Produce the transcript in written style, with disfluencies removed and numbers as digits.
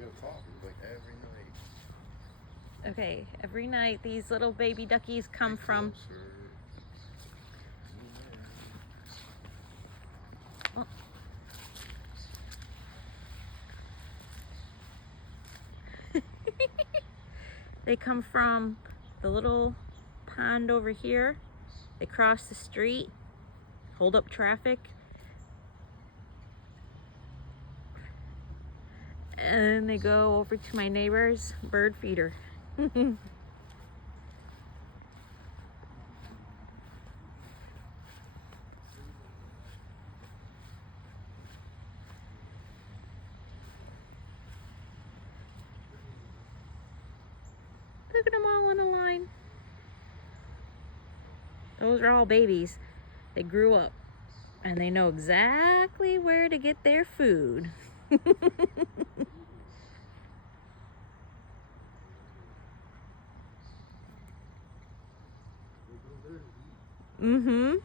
gotta talk. It's like every night. Okay, every night these little baby duckies come from... Oh. They come from the little pond over here. They cross the street, hold up traffic, and they go over to my neighbor's bird feeder. Look at them all in a line. Those are all babies. They grew up and they know exactly where to get their food. Mm-hmm.